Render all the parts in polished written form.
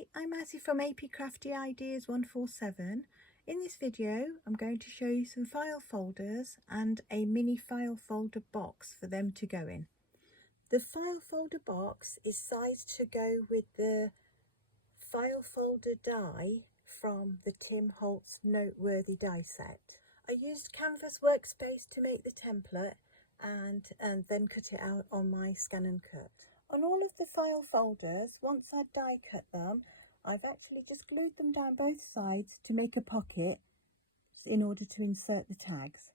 Hi, I'm Azzy from AP Crafty Ideas 147. In this video, I'm going to show you some file folders and a mini file folder box for them to go in. The file folder box is sized to go with the file folder die from the Tim Holtz Noteworthy die set. I used Canvas Workspace to make the template and then cut it out on my Scan and Cut. On all of the file folders, once I die cut them, I've actually just glued them down both sides to make a pocket in order to insert the tags.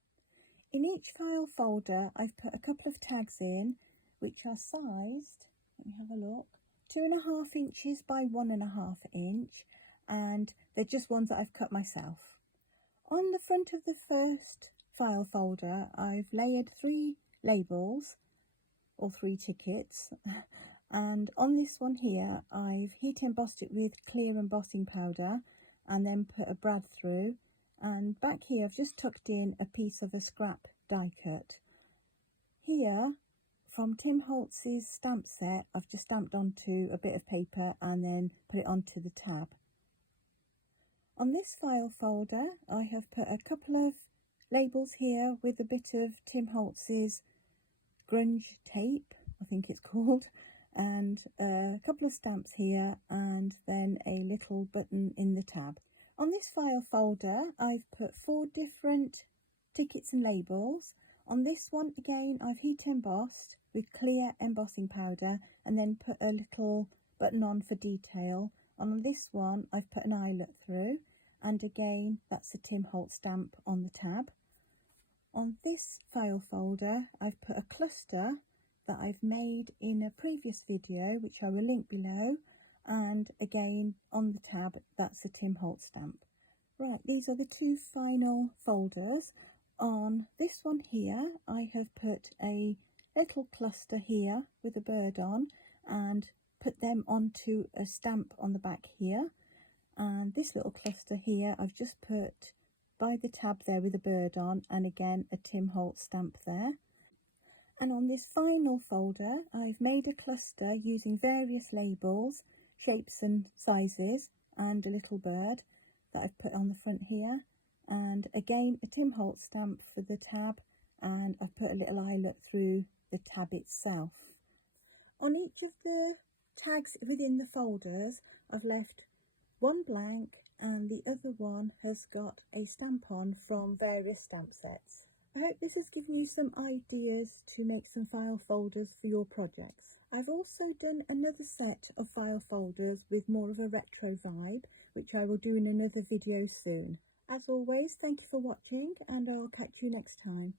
In each file folder, I've put a couple of tags in, which are sized, let me have a look, 2.5 inches by 1.5 inch, and they're just ones that I've cut myself. On the front of the first file folder, I've layered 3 labels, or 3 tickets, and on this one here I've heat embossed it with clear embossing powder and then put a brad through, and back here I've just tucked in a piece of a scrap die cut. Here from Tim Holtz's stamp set, I've just stamped onto a bit of paper and then put it onto the tab. On this file folder I have put a couple of labels here with a bit of Tim Holtz's grunge tape, I think it's called, and a couple of stamps here and then a little button in the tab. On this file folder I've put 4 different tickets and labels. On this one again I've heat embossed with clear embossing powder and then put a little button on for detail. On this one I've put an eyelet through, and again that's a Tim Holtz stamp on the tab. On this file folder I've put a cluster that I've made in a previous video, which I will link below, and again on the tab that's a Tim Holtz stamp. Right, these are the 2 final folders. On this one here I have put a little cluster here with a bird on and put them onto a stamp on the back here, and this little cluster here I've just put by the tab there with a bird on, and again a Tim Holtz stamp there. And on this final folder I've made a cluster using various labels, shapes and sizes, and a little bird that I've put on the front here, and again a Tim Holtz stamp for the tab, and I've put a little eyelet through the tab itself. On each of the tags within the folders I've left one blank and the other one has got a stamp on from various stamp sets. I hope this has given you some ideas to make some file folders for your projects. I've also done another set of file folders with more of a retro vibe, which I will do in another video soon. As always, thank you for watching and I'll catch you next time.